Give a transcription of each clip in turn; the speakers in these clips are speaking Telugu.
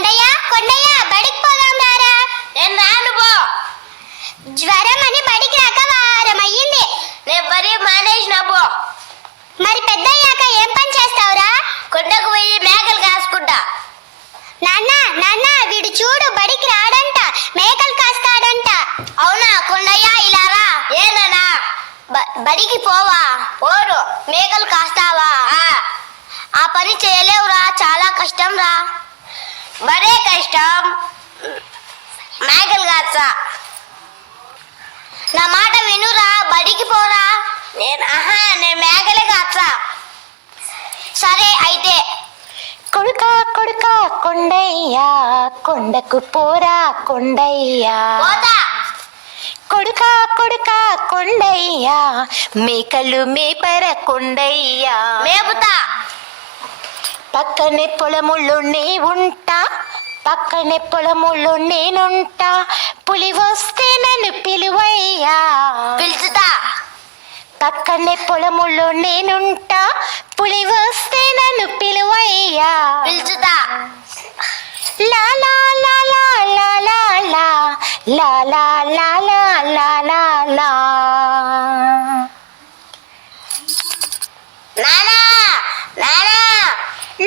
కొండయ్య కొండయ్య బడికి పోదాం రారా. నేను రాను పో. జ్వరం అని బడికి రాక వారం అయ్యింది. నేను బడి మానేసిన పో. మరి పెద్దయ్యాక ఏం పని చేస్తావురా? కొండకు పోయి మేకలు కాసుకుంటా. నాన్న నాన్న వీడు చూడు బడికి రాడంట, మేకలు కాస్తాడంట. అవునా కొండయ్య, ఇలా రా. ఏనా బడికి పోవా? పోరు. మేకలు కాస్తావా? ఆ పని చేయలేవురా, చాలా కష్టం రా. మరే కష్టం. మేకలు కాస్తా. నా మాట వినురా, బడికి పోరా. నేను మేకలే కాస్తా. సరే అయితే. కొడుకా కొడుకా కొండయ్యా, కొండకు పోరా కొండయ్యా. పోతా. కొడుకా కొడుకా కొండయ్యా, మేకలు మేపర కొండయ్యా. మేపుతా. పక్కనే పొలములో నే ఉంటా, పక్కనే పొలములో నేనుంటా. పులి వస్తే నన్ను పిలువయ్యా. పిలుచుతా. పక్కనే పొలములో నేనుంటా, పులి వస్తే నన్ను పిలువయ్యా. పిలుచుతా. లా లా లా లా లా లా లా లా లా లా లా లా లా లా. నానా నానా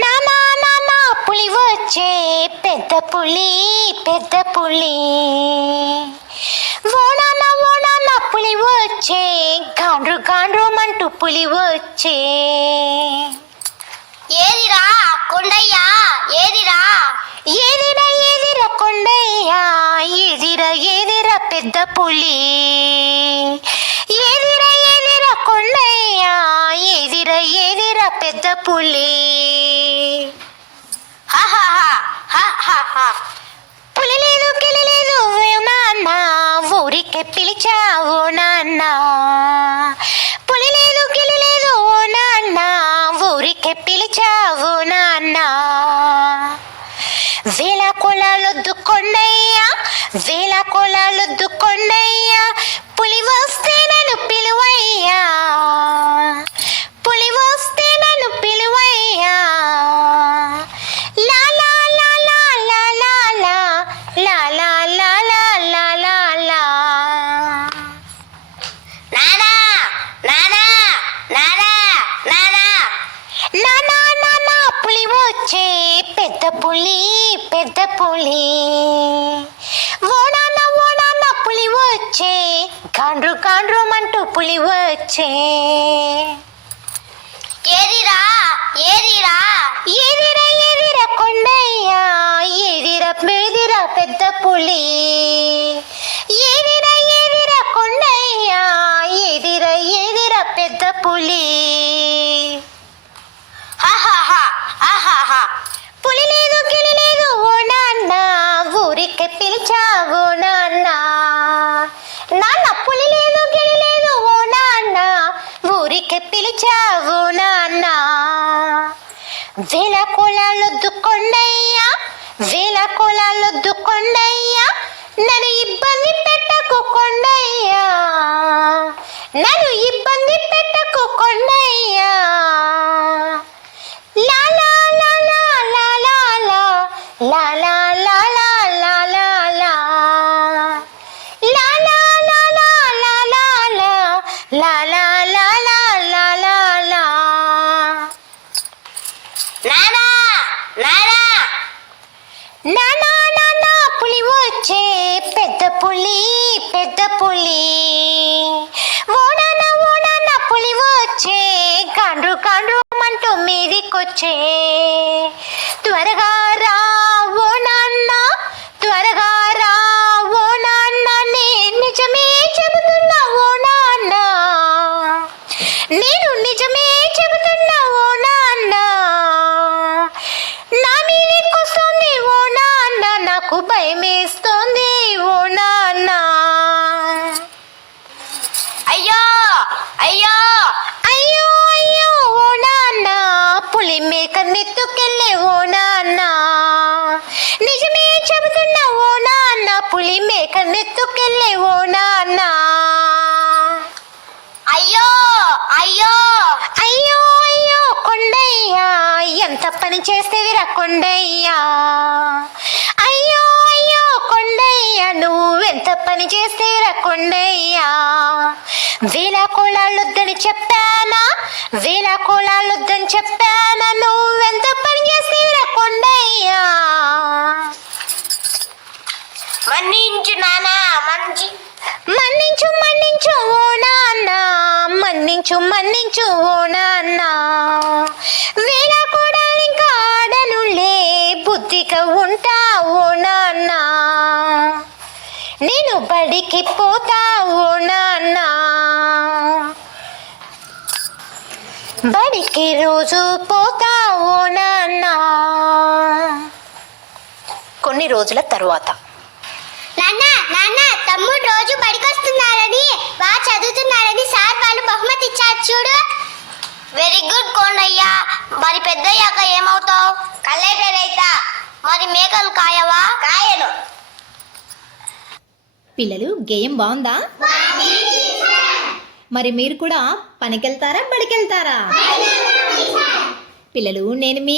నానా నానా పులి వచ్చే, పెద్ద పులి పెద్ద పులి. ఓనానా ఓనానా పులి వచ్చే, గాండ్రు గాండ్రు మంటూ పులి వచ్చే. ఏదిరా కొండయ్యా, ఏదిరా? ఏదిరా ఏదిరా కొండయ్యా, ఏదిరా ఏదిరా పెద్ద పులి. ఏదిరా ఏదిరా కొండయ్యా, ఏదిరా ఏదిరా పెద్ద పులి. పులి లేదు గిలి లేదు ఓ నాన్న, ఊరికే పిలిచావు నాన్న. పులి లేదు గిలి లేదు ఓ నాన్న, ఊరికే పిలిచావు నాన్న. వేల కొలాలొద్దు కొండయ్యా, వేల కొలాలొద్దు కొండయ్యా. పులి వస్తే నన్ను పిలువయ్యా, పులి వస్తే నన్ను పిలువయ్యా. లా లా లా లా లా లా లా లా లా లా లా లా లా లా. నానా నానా నానా నానా నానా నానా పులి వచ్చే, పెద్ద పులి పెద్ద పులి. ఓనానా ఓనానా పులి వచ్చే, గాండ్రు గాండ్రు మంటూ పులి వచ్చే. ఏదిరా ఏదిరా? ఏదిరా ఏదిరా కొండయ్యా, ఏదిరా ఏదిరా పెద్ద పులి. ఏదిరా ఏదిరా కొండయ్యా, ఏదిరా ఏదిరా పెద్ద పులి. పులి లేదు గిలి లేదు ఓ నాన్న, ఊరికే పిలిచావు నాన్న. నాన్న పులి లేదు గిలి లేదు ఓ నాన్న, ఊరికే పిలిచావు నాన్న. వేల కులాలొద్దు కొండయ్యా, వేల కులాలొద్దు కొండయ్యా. నన్ను ఇబ్బంది పెట్టకు కొండయ్యా, నన్ను ఇబ్బంది పెట్టకు కొండయ్యా. లా లా లా లా లా లా లా లా లా లా లా లా లా లా. లా లా లా లా లా లా లా లా లా లా లా లా లా. నానా నానా నానా నానా పులి వచ్చే, పెద్ద పులి పెద్ద పులి. ఓనానా ఓనానా పులి వచ్చే, గాండ్రు గాండ్రు మంటూ మీదికొచ్చే. త్వరగా రా ఓ నాన్న, త్వరగా రా ఓ నాన్న. నేను నిజమే చెబుతున్నా ఓ నాన్న, నేను నిజమే చెబుతున్నా ఓ నాన్న. నా మీదకొస్తుంది ఓ నాన్న, నాకు భయమేస్తోంది ఓ నాన్న. అయ్యో అయ్యో అయ్యో అయ్యో ఓ నాన్న, పులి మేక నెత్తుకెళ్ళే ఓ నాన్న. నిజమే చెబుతున్నా ఓ నాన్న, పులి మేక నెత్తుకెళ్ళే ఓ నాన్న. అయ్యో అయ్యో అయ్యో అయ్యో కొండయ్యా, ఎంత పని చేస్తేవిరా కొండయ్యా. అయ్యో అయ్యో కొండయ్య నువ్వెంత పని చేసేరా కొండయ్యా. వేల కోళాలొద్దని చెప్పానా, వేల కోళాలొద్దని చెప్పానా, నువ్వెంత పని చేసేరా కొండయ్యా. మన్నించు నానా మంచి మన్నించు మన్నించు ఓ నాన్న, మన్నించు మన్నించు ఓ నాన్న. వేళ కూడా ఇంకా ఆడనులే, బుద్ధిగా ఉంటా ఓ నాన్న. నేను బడికి పోతా ఓ నాన్న, బడికి రోజు పోతా ఓ నాన్న. కొన్ని రోజుల తరువాత నాన్న నాన్న తమ్ముడు రోజు బడికొస్తున్నాడని బాగా చదువుతున్నాడని సార్ వాళ్ళు బహుమతి ఇచ్చారు చూడు. వెరీ గుడ్ కొండయ్యా. మరి పెద్దయ్యాక ఏమవుతావు? కలెక్టర్ అయితా. మరి మేకలు కాయవా? కాయను. పిల్లలు గేయం బాగుందా? మరి మీరు కూడా పనికెళ్తారా బడికెళ్తారా? పిల్లలు నేను మీ